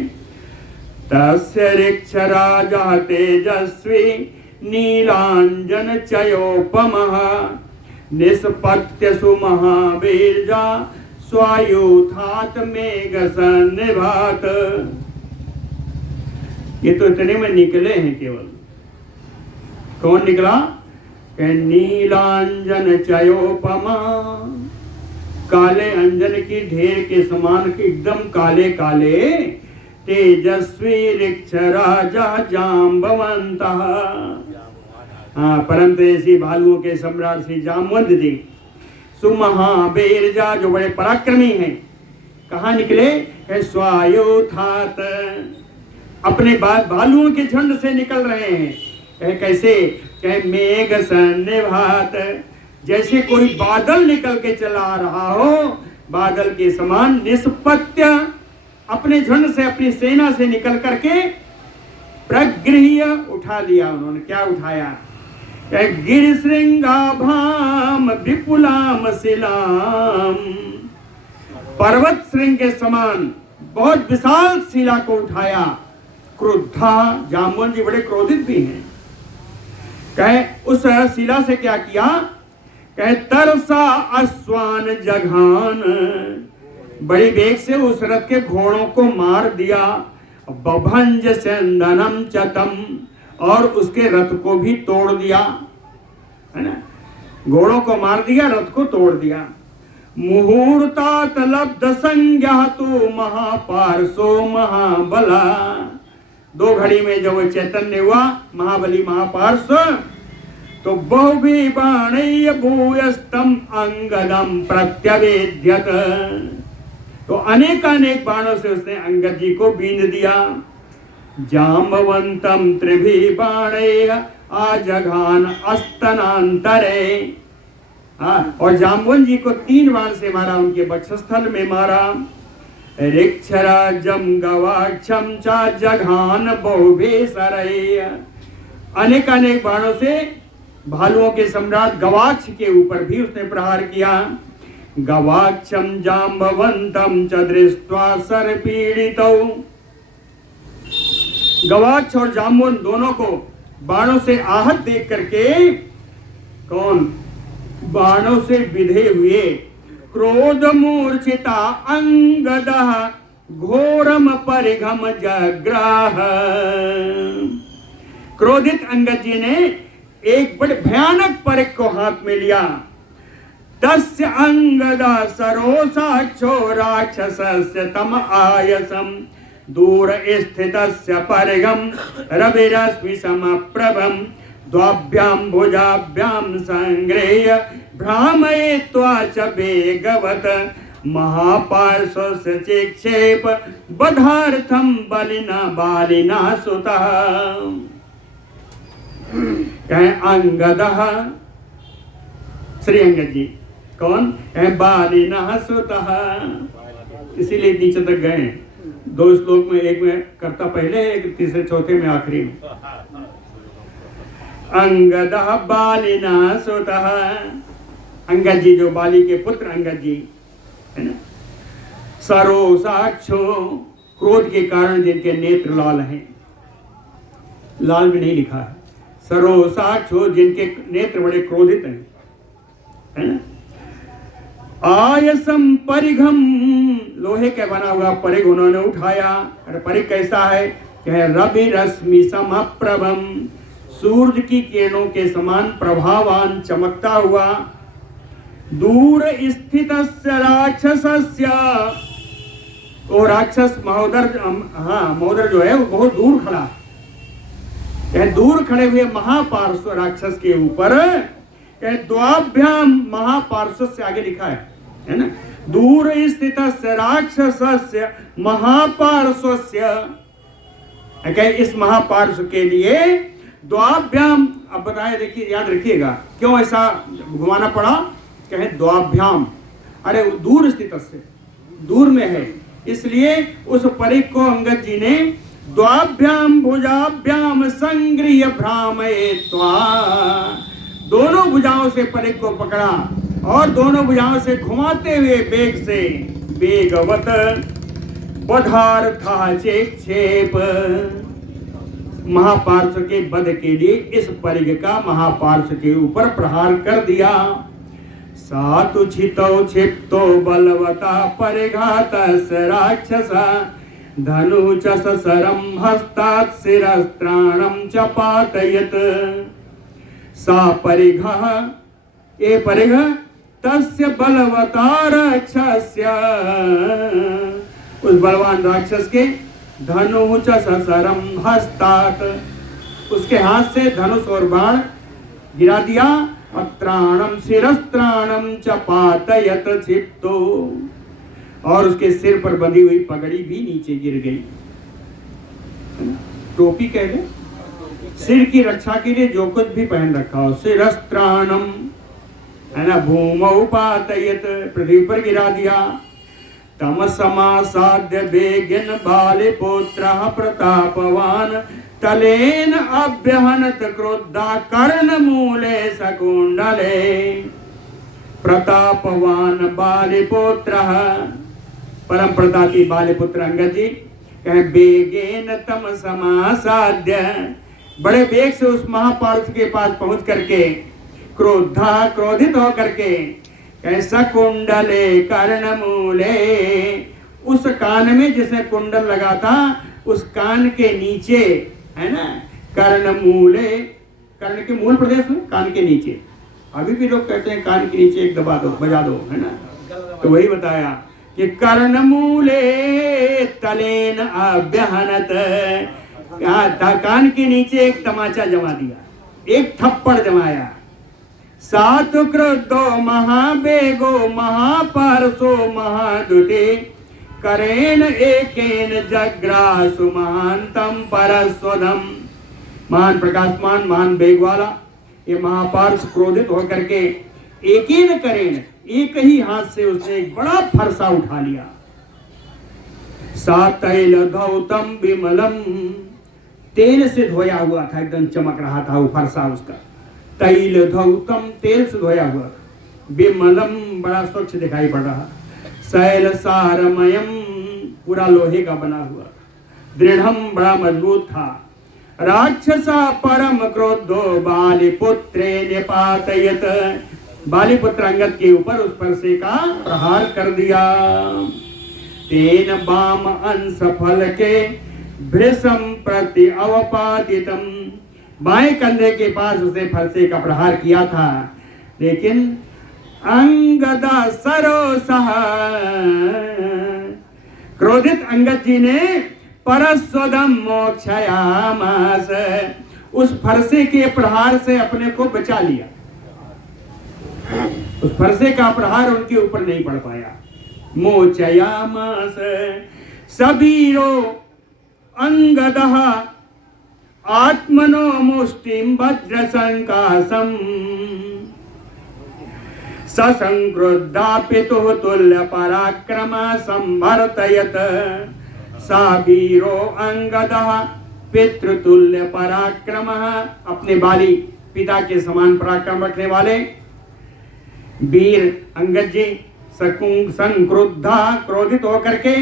तस्य ऋक्ष राजा तेजस्वी नीलांजन चयोपमः, निष्पत्य सुमहावीर्या स्वायुथात मेघ सन्निभात। ये तो इतने में निकले हैं केवल। कौन निकला? नीलांजन चयोपमा, काले अंजन की ढेर के समान एकदम काले काले तेजस्वी ऋक्ष राजा जाम्बवंतः। परम तेजस्वी भालुओं के सम्राट श्री जामवंत जी सुमहावीर्या, जो बड़े पराक्रमी हैं, कहाँ निकले? स्वायुथात, अपने भालुओं के झुंड से निकल रहे हैं। कैसे? मेघ सन्निभात, जैसे कोई बादल निकल के चला आ रहा हो, बादल के समान निष्पत्य अपने झुंड से, अपनी सेना से निकल करके प्रगृह्य, उठा लिया उन्होंने। क्या उठाया? गिरिशृंगाभाम विपुलाम शिलाम, पर्वत श्रृंग के समान बहुत विशाल शिला को उठाया। क्रोधा, जामवंत जी बड़े क्रोधित भी हैं। कहे उस शिला से क्या किया? कहे तरसा अश्वान जघान, बड़ी वेग से उस रथ के घोड़ों को मार दिया। बभंज सेंदनम चतम, और उसके रथ को भी तोड़ दिया, है ना, घोड़ों को मार दिया, रथ को तोड़ दिया। मुहूर्तात लब्ध संज्ञा तो महापार्श्व महाबला, दो घड़ी में जब वो चैतन्य हुआ महाबली महापार्श्व, तो बहुभी बाणैः भूयस्तम अंगदम प्रत्यवेद्यत, तो अनेकानेक बाणों से उसने अंगद जी को बींध दिया। जाम्बवंतम त्रिभी बाणैः आजघान अस्तनांतरे, और जाम्बवंत जी को 3 बाण से मारा, उनके वक्षस्थल में मारा। ऋक्षराजम गवाक्षम च जघान बहुभे सरैः, अनेकानेक बाणों से भालुओं के सम्राट गवाक्ष के ऊपर भी उसने प्रहार किया। गवाक्षम जाम्बवंतम च दृष्ट्वा सर्पीड़ितौ, गवाक्ष और जाम्बवंत दोनों को बाणों से आहत देख करके, कौन? बाणों से विधे हुए क्रोध मूर्छिता अंगदः घोरम परिघम जग्राह, क्रोधित अंगद जी ने एक बड़े भयानक परिघ को हाथ में लिया। तस्य अंगदा सरोसाक्षो राक्षसस्य तम आयसम, दूर स्थितस्य परिघम रविरश्मि समप्रभम, द्वाभ्यां भुजाभ्यां संगृह्य भ्रामयित्वा च वेगवत्, महापार्श्वस्य चिक्षेप बधार्थम बालिना सुतः। कहे अंगदः, श्री अंगद जी, कौन? कहे बालिना सुतः, इसीलिए नीचे तक गए। 2 श्लोक में, एक में करता पहले है, एक तीसरे चौथे में आखिरी में। अंगदः बालिना सुतः, अंगद जी जो बाली के पुत्र अंगद जी है ना। सरोसाक्षो, क्रोध के कारण जिनके नेत्र लाल हैं। लाल में नहीं लिखा है। सरोषाक्षो, जिनके नेत्र बड़े क्रोधित हैं, है ना। आयसम परिघम, लोहे के बना हुआ परिघ उन्होंने उठाया। अरे परिघ कैसा है? कहे रवि रश्मि समप्रभम, सूर्य की किरणों के समान प्रभावान, चमकता हुआ। दूर स्थित राक्षसस्य, वो राक्षस महोदर, हाँ महोदर जो है वो बहुत दूर खड़ा है। दूर खड़े हुए महापार्श्व राक्षस के ऊपर द्वाभ्याम, महापार्श्व से आगे लिखा है ना। दूर स्थित राक्षसस्य महापार्श्वस्य, इस महापार्श्व के लिए द्वाभ्याम। अब बताए, देखिए याद रखिएगा क्यों ऐसा घुमाना पड़ा। कहे द्वाभ्याम, अरे दूर स्थित से, दूर में है, इसलिए उस परिघ को अंगद जी ने द्वाभ्याम भुजाभ्याम संगृह्य भ्रामयित्वा, दोनों भुजाओं से परिघ को पकड़ा और दोनों भुजाओं से घुमाते हुए वेग से, वेगवत बधार्था चेक्षेप, महापार्श्व के वध के लिए इस परिघ का महापार्श्व के ऊपर प्रहार कर दिया। सातु छितौ क्षिप्तो बलवता परिघातस् राक्षसा, धनु च ससरं हस्तात् शिरस्त्राणं च पातयत्। सा परिघः, ये परिघ तस्य बलवता राक्षस्य, उस बलवान राक्षस के धनु च ससरं हस्तात्, उसके हाथ से धनुष और बाण गिरा दिया। अत्राणम शिरस्त्राणम च पातयत क्षिप्तो, और उसके सिर पर बंधी हुई पगड़ी भी नीचे गिर गई। टोपी कह ले, सिर की रक्षा के लिए जो कुछ भी पहन रखा हो, शिरस्त्राणम, है ना, भूमौ पातयत, पृथ्वी पर गिरा दिया। तम समासाद्य वेगिन बालिपुत्रः प्रतापवान, तलेन अभ्यहनत क्रोधा कर्ण मूले सकुंडले। प्रतापवान बालिपुत्रः, परम प्रतापी बालिपुत्र अंगद जी, कहे वेगेन तम समासाद्य, बड़े वेग से उस महापार्श्व के पास पहुंच करके, क्रोधा, क्रोधित होकर के, कहे सकुंडले कर्ण मूले, उस कान में जिसे कुंडल लगा था उस कान के नीचे, है ना, कर्ण मूले, कर्ण के मूल प्रदेश में, कान के नीचे। अभी भी लोग कहते हैं कान के नीचे एक दबा दो, बजा दो, है ना। तो वही बताया कि कर्ण मूले तलेन अभ्यहनत, कान के नीचे एक तमाचा जमा दिया, एक थप्पड़ जमाया। सात क्रोधो महावेगो महापार्श्वो महादुते, करेण एकेन जग्रासु महांतम परस्वधम। महान प्रकाशमान, महान वेग वाला ये महापार्श्व क्रोधित होकर के एकेन करेण, एक ही हाथ से उसने एक बड़ा फरसा उठा लिया। सा तैल धौतम विमलम, तेल से धोया हुआ था, एकदम चमक रहा था वो फरसा उसका। तैल धौतम, तेल से धोया हुआ। विमलम, बड़ा स्वच्छ दिखाई पड़ रहा। शैल सारमयम, पूरा लोहे का बना हुआ। दृढ़म, बड़ा मजबूत था। राक्षसा परम क्रोधो बालिपुत्रे निपातयत, बालिपुत्र अंगद के ऊपर उस फरसे का प्रहार कर दिया। तेन बाम अंश फल के भृशम प्रति अवपादितम, बाएं कंधे के पास उसने फरसे का प्रहार किया था, लेकिन अंगदा सरोसह, क्रोधित अंगद जी ने परस्वदम मोक्षयामास, उस फरसे के प्रहार से अपने को बचा लिया। उस फरसे का प्रहार उनके ऊपर नहीं पड़ पाया। मोचयामास सबीरो अंगदः आत्मनो मुष्टिम वज्र संकासम, ससंक्रुद्धा पितुः तुल्य पराक्रमा संवर्तयत। सा वीरो अंगदः पितृतुल्य पराक्रमः, अपने बाली पिता के समान पराक्रम रखने वाले वीर अंगद जी संक्रुद्धा, क्रोधित होकर के,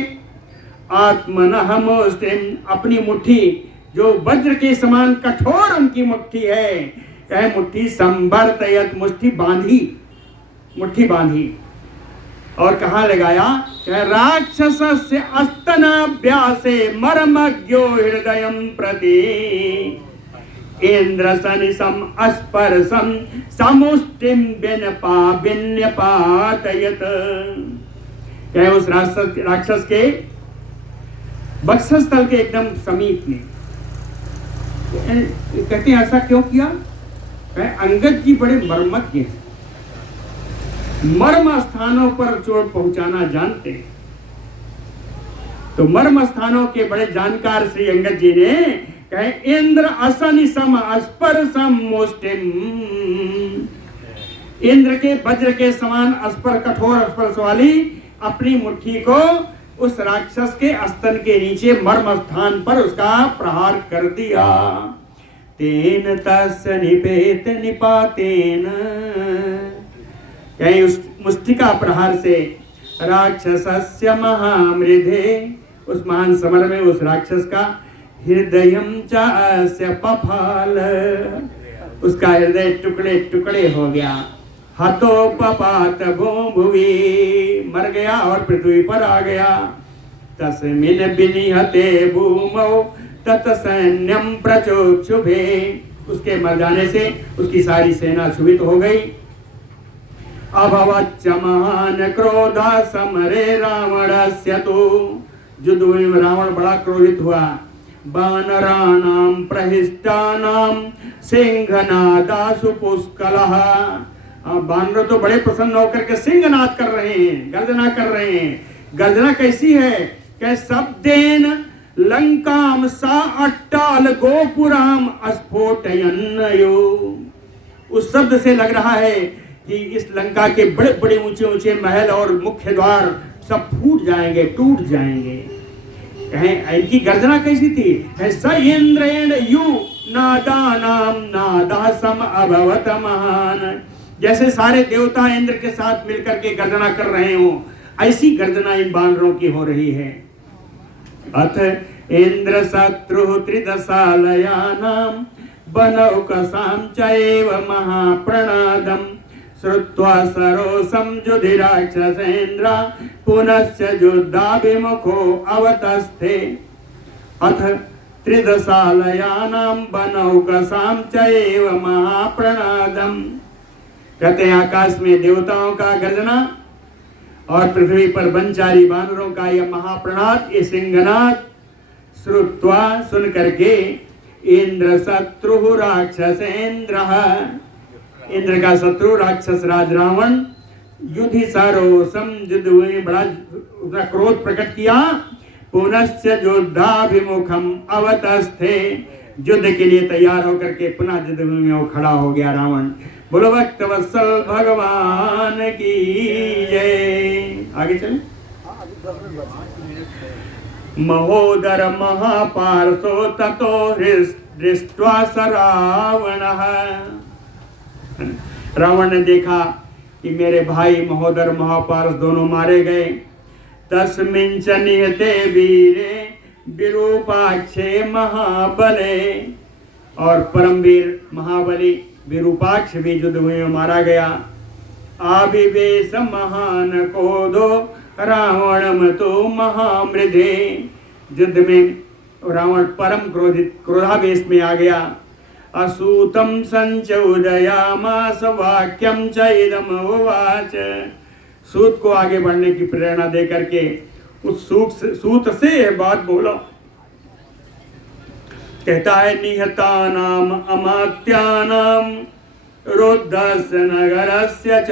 आत्मनः मुष्टिम, अपनी मुट्ठी जो वज्र के समान कठोर उनकी मुट्ठी है, कहे मुट्ठी संवर्तयत, मुट्ठी बांधी। और कहाँ लगाया, कहे राक्षसस्य अस्तनाभ्यासे मर्मज्ञो हृदयं प्रति इंद्र सनिसम अस्पर्शम समुष्टिम विन्यपातयत। कहे उस राक्षस के वक्षस्थल के एकदम समीप में। कहते हैं ऐसा क्यों किया, कहे अंगद जी बड़े मर्मज्ञ हैं, मर्म स्थानों पर चोट पहुंचाना जानते हैं। तो मर्म स्थानों के बड़े जानकार श्री अंगद जी ने कहे इंद्र असनिसम अस्पर्शम मुष्टिम, इंद्र के वज्र के समान अस्पर कठोर स्पर्श वाली अपनी मुट्ठी को उस राक्षस के स्तन के नीचे मर्म स्थान पर उसका प्रहार कर दिया। तेन तस्य निपेत निपातेन, कहीं उस मुष्टिका प्रहार से राक्षसस्य महामृधे, उस महान समर में उस राक्षस का हृदयं चास्य पफाल, उसका हृदय टुकड़े टुकड़े हो गया। हतोपपात भूभुवि, मर गया और पृथ्वी पर आ गया। तस्मिन् विनिहते भूमौ तत् सैन्यं प्रचोक्षुभे, उसके मर जाने से उसकी सारी सेना क्षुभित हो गई। अभवच्च महान क्रोधा समरे रावणस्य तु, युद्ध में रावण बड़ा क्रोधित हुआ। वानराणां प्रहिष्टानां सिंहनादासु पुष्कलः, वानर तो बड़े प्रसन्न होकर के सिंहनाद कर रहे हैं, गर्जना कर रहे हैं। गर्जना कैसी है, कि शब्देन लंकाम सा अट्टाल गोपुराम अस्फोटयन्नयो, उस शब्द से लग रहा है कि इस लंका के बड़े बड़े ऊंचे ऊंचे महल और मुख्य द्वार सब फूट जाएंगे, टूट जाएंगे। कहें इनकी गर्जना कैसी थी, स इंद्रेण यु नादानाम नादासम अभवत महान, जैसे सारे देवता इंद्र के साथ मिलकर के गर्जना कर रहे हो, ऐसी गर्जना इन बानरों की हो रही है। अथ इंद्र शत्रु त्रिदशालयानां बनौकसां चैव महाप्रणादम् श्रुत्वा सरोसं जुधिराक्षसेन्द्र पुनश्च युद्धाभिमुखो अवतस्थे। अथ त्रिदशालयानां बनौकसां चैव महाप्रणादम्, कहते हैं आकाश में देवताओं का गर्जना और पृथ्वी पर वनचारी बानरों का यह महाप्रणाद, ये सिंहनाद श्रुत्वा सुन करके इंद्र शत्रु राक्षसेन्द्र, इंद्र का शत्रु राक्षस राज रावण युधिसारोसम, युद्ध में बड़ा उसका क्रोध प्रकट किया। पुनश्च युद्धाभिमुखम अवतस्थे, युद्ध के लिए तैयार होकर के पुनः युद्ध में वो खड़ा हो गया रावण। बोलो भक्तवत्सल भगवान की जय। आगे चले। महोदर महापार्शो ततो दृष्ट्वा स रावणः, रावण ने देखा कि मेरे भाई महोदर महापार्श दोनों मारे गए। तस्मिन् च निहते वीरे विरूपाक्षे महाबले, और परमवीर महाबली विरूपाक्ष भी युद्ध में मारा गया। आविवेश महान क्रोधो रावणम तो महामृधे, युद्ध में रावण परम क्रोधावेश में आ गया। असूतम संचोदयामास वाक्यम च इदम उवाच, सूत को आगे बढ़ने की प्रेरणा दे करके उस सूत से यह बात बोलो। कहता है निहतानाम अमात्यानाम रुद्धस्य नगरस्य च,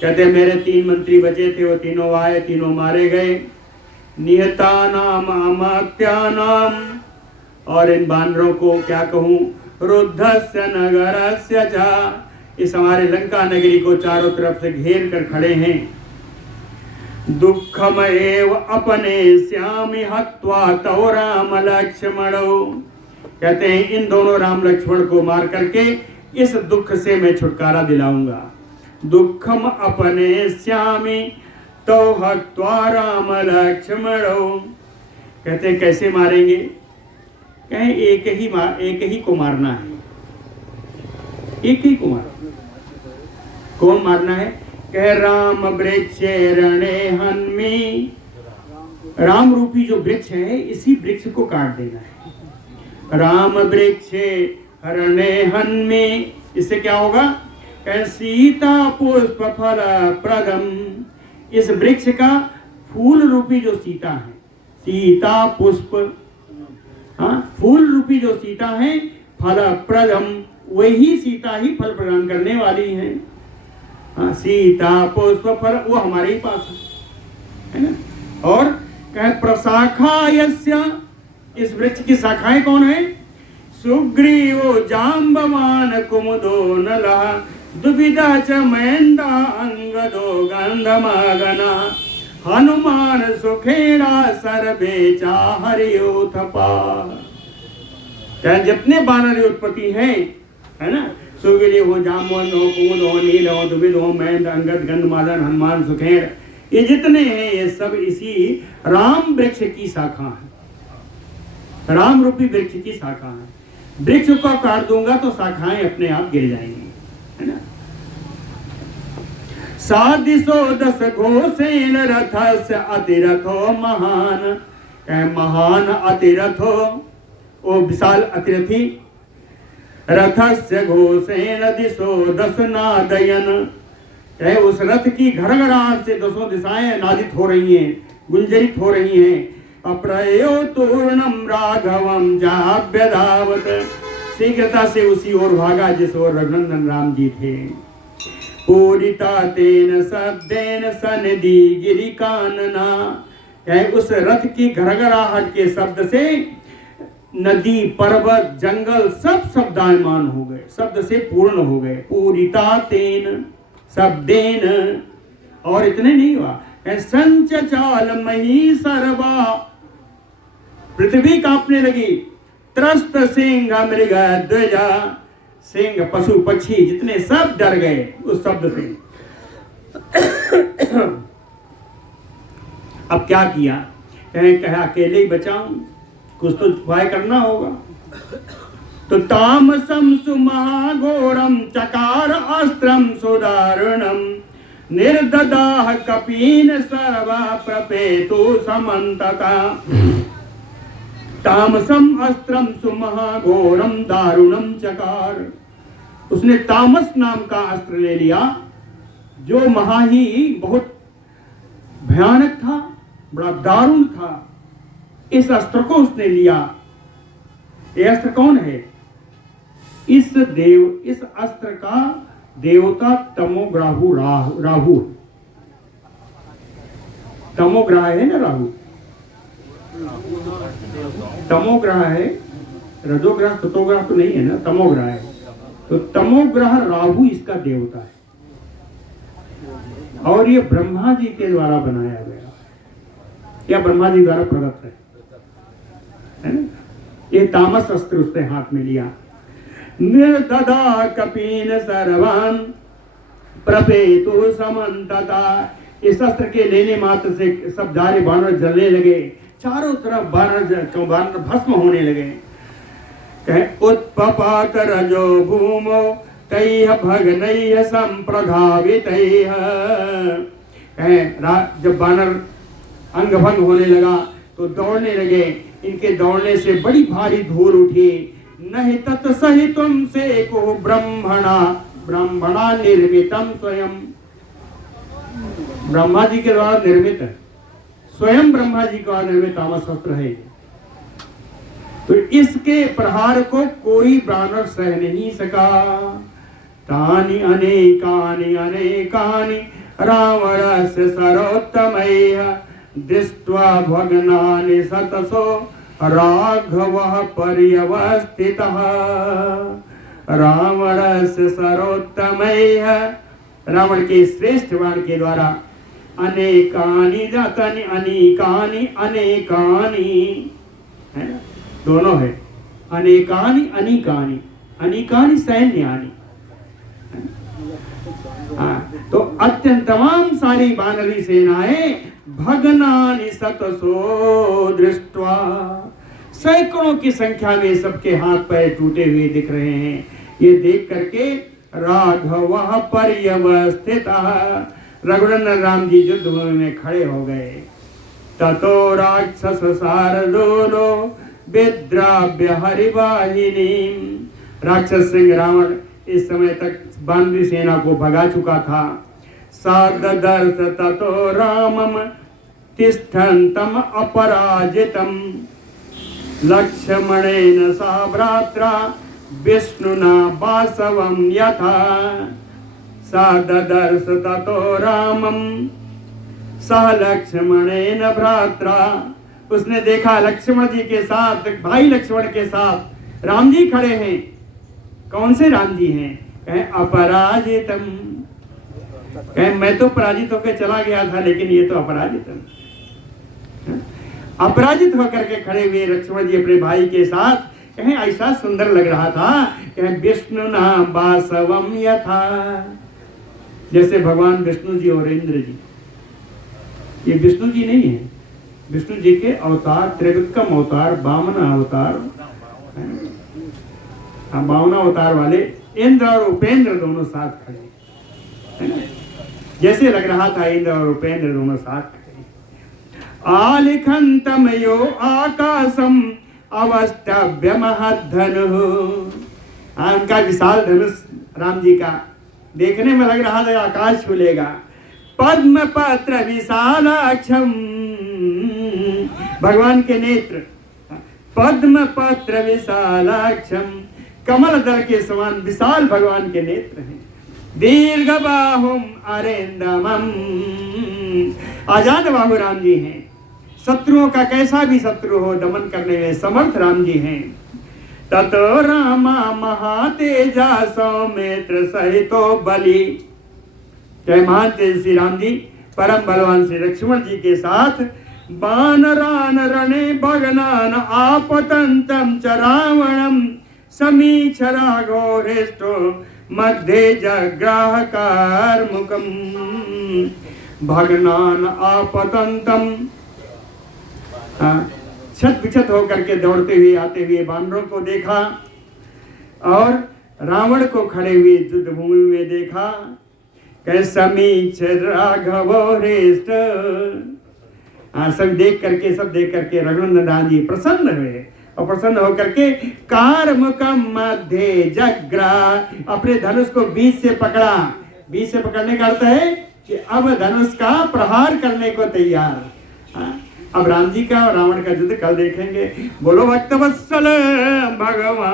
कहते मेरे 3 मंत्री बचे थे, वो तीनों आए, तीनों मारे गए। निहतानाम अमात्यानाम, और इन बानरों को क्या कहूँ, रुद्धस्य नगरस्य च, इस हमारे लंका नगरी को चारों तरफ से घेर कर खड़े हैं। दुखम एव अपने श्यामि हत्वा तौ राम लक्ष्मणो, कहते हैं इन दोनों राम लक्ष्मण को मार करके इस दुख से मैं छुटकारा दिलाऊंगा। दुखम अपने श्यामि तौ हत्वा राम लक्ष्मणो, कहते हैं कैसे मारेंगे, कहे एक ही को मारना है, एक ही को मारना। कौन मारना है? कह राम वृक्ष रणे हन्मी, राम रूपी जो वृक्ष है इसी वृक्ष को काट देना है। राम वृक्ष रणे हन्मी, इससे क्या होगा? कह सीता पुष्प फल प्रदम, इस वृक्ष का फूल रूपी जो सीता है, सीता पुष्प, हाँ फूल रूपी जो सीता है, फल प्रदम, वही सीता ही फल प्रदान करने वाली है। हाँ सीता पुष्प फल वो हमारे ही पास है ना। और कह प्रशाखा यस्य, इस वृक्ष की शाखाएं कौन है? सुग्रीवो जाम्बवान कुमुदो नलः दुविधा च महेंद्र अंगदो गंधमागना हनुमान सुखेड़ा सर्वे चाहर्योथपा। क्या जितने वानर उत्पत्ति है ना, सुग्रीव हो, जाम्बवान हो, कुमुद हो, नील हो, दुविध हो, महेंद्र अंगद गंधमादन हनुमान सुखेड़, ये जितने हैं ये सब इसी राम वृक्ष की शाखा है, राम रूपी वृक्ष की शाखा है। वृक्ष को काट दूंगा तो शाखाएं अपने आप गिर जाएंगी, है ना। सादिशो दस घोषेण रथस्य अतिरथो महान, महान अतिरथो, ओ विशाल अतिरथी, रथस्य घोषेण दिशो दस नादयन, उस रथ की घड़घड़ाहट से दसों दिशाएं नादित हो रही हैं, गुंजरित हो रही हैं। अप्रयो तूर्णम राघवम जाभ्यधावत, शीघ्रता से उसी ओर भागा जिस ओर रघुनंदन राम जी थे। पूरिता तेन शब्देन सनदी गिरि कानना, उस रथ की घड़घड़ाहट के शब्द से नदी पर्वत जंगल सब शब्दायमान हो गए, शब्द से पूर्ण हो गए। पूरिता तेन शब्देन, और इतने नहीं हुआ, संचाल मही सर्वा, पृथ्वी कांपने लगी। त्रस्त सिंह मृग द्विजा, सिंह पशु पक्षी जितने सब डर गए उस शब्द से। अब क्या किया? कहा अकेले ही बचाऊं, कुछ तो उपाय करना होगा। तो तामसम सुमहाघोरम चकार अस्त्रम सुदारुणम निर्ददाह कपीन सर्वा प्रपेतु समन्तता। तामसम अस्त्रम सुमहाघोरम दारुणम चकार, उसने तामस नाम का अस्त्र ले लिया जो महा ही बहुत भयानक था, बड़ा दारुण था। इस अस्त्र को उसने लिया। यह अस्त्र कौन है? इस अस्त्र का देवता तमोग्राहु राहु, तमोग्रह है ना राहु, तमोग्रह है, रजोग्रह सतोग्रह तो नहीं है ना, तमोग्रह है। तो तमोग्रह राहु इसका देवता है और ये ब्रह्मा जी के द्वारा बनाया गया, या ब्रह्मा जी द्वारा प्रदत्त है ना। ये तामस अस्त्र उसने हाथ में लिया। निर्ददा कपीन सर्वान प्रपेतु समन्तता, इस अस्त्र के लेने मात्र से सब सारे बानर जलने लगे, चारों तरफ बानर भस्म होने लगे। उत्पपात रजो भूमो तैह भगनैः संप्रधावितैः, जब बानर अंग भंग होने लगा तो दौड़ने लगे। इनके दौड़ने से बड़ी भारी धूल उठी। नहीं तत्सहितुम से को ब्रह्मणा निर्मितम स्वयं, ब्रह्मा जी के द्वारा निर्मित है, स्वयं ब्रह्मा जी का निर्मित तामस अस्त्र है। तो इसके प्रहार को कोई बानर सह नहीं सका। तानि अनेकानि अनेकानि रावणस्य सरोत्तमैः दृष्ट्वा भग्नानि शतसो राघवः पर्यवस्थितः। रावणस्य सरोत्तमैः, रावण के श्रेष्ठ बाण के द्वारा अनेकानि जातानि अनेकानि अनेकानि, है ना, दोनों है। अनेकानि अनेकानि, अनेकानि सैन्यानि, तो अत्यंत तमाम सारी बानरी सेनाएं भगनानि शतसो दृष्ट्वा, सैकड़ों की संख्या में सबके हाथ पैर टूटे हुए दिख रहे हैं। ये देख करके राघव पर्यवस्थित, रघुनंदन राम जी युद्ध भूमि में खड़े हो गए। ततो राक्षस शार्दूलो विद्राव्य हरिवाहिनी, राक्षस सिंह रावण इस समय तक वानरी सेना को भगा चुका था। सादर्श ततो रामम तिष्ठन्तम अपराजितम, लक्ष्मणेन सा भ्रात्रा विष्णुना वासवं यथा, सादर्श ततो रामम सह लक्ष्मणेन भ्रात्रा, उसने देखा लक्ष्मण जी के साथ, भाई लक्ष्मण के साथ राम जी खड़े हैं। कौन से राम जी हैं? कहे अपराजितम, कहे मैं तो पराजित होकर चला गया था, लेकिन ये तो अपराजितम, अपराजित होकर के खड़े हुए लक्ष्मण जी अपने भाई के साथ। कहे ऐसा सुंदर लग रहा था, कहे विष्णु ना वासवम यथा, जैसे भगवान विष्णु जी और इंद्र जी। ये विष्णु जी नहीं है, विष्णु जी के अवतार, त्रिविक्रम अवतार, वामन अवतार, वामन अवतार वाले इंद्र और उपेंद्र दोनों साथ खड़े, है ना? जैसे लग रहा था इंद्र और उपेंद्र दोनों साथ खड़े। आलिखंतम यो आकाशम अवस्तभ्य महद्धनु, उनका विशाल धनुष राम जी का देखने में लग रहा था आकाश छूलेगा। पद्म पत्र विशालाक्षम, भगवान के नेत्र पद्म पत्र विशालाक्षम, कमल दल के समान विशाल भगवान के नेत्र हैं। दीर्घ बाहुम अरेंदमम, आजाद बाहु राम जी हैं। शत्रुओं का कैसा भी शत्रु हो दमन करने में समर्थ राम जी हैं। ततो रामा महातेजा सौमित्र सहितो बलि, जय महान तेजस्वी राम जी परम बलवान श्री लक्ष्मण जी के साथ बानरान रणे भगनान आपतंतम च रावणम समीक्ष राघो हृष्टो मध्ये जग्राह कार्मुकम, भगनान आपतंतम, छत बिछत होकर के दौड़ते हुए आते हुए बानरों को देखा और रावण को खड़े हुए युद्ध भूमि में देखा। समीक्ष राघव हृष्ट, सब देख करके रघुनंदन राम जी प्रसन्न हुए और प्रसन्न होकर के कार्मुकम मध्य जग्रा, अपने धनुष को बीच से पकड़ा। बीच से पकड़ने का अर्थ है कि अब धनुष का प्रहार करने को तैयार। अब राम जी का और रावण का युद्ध कल देखेंगे। बोलो भक्तवत्सल भगवान।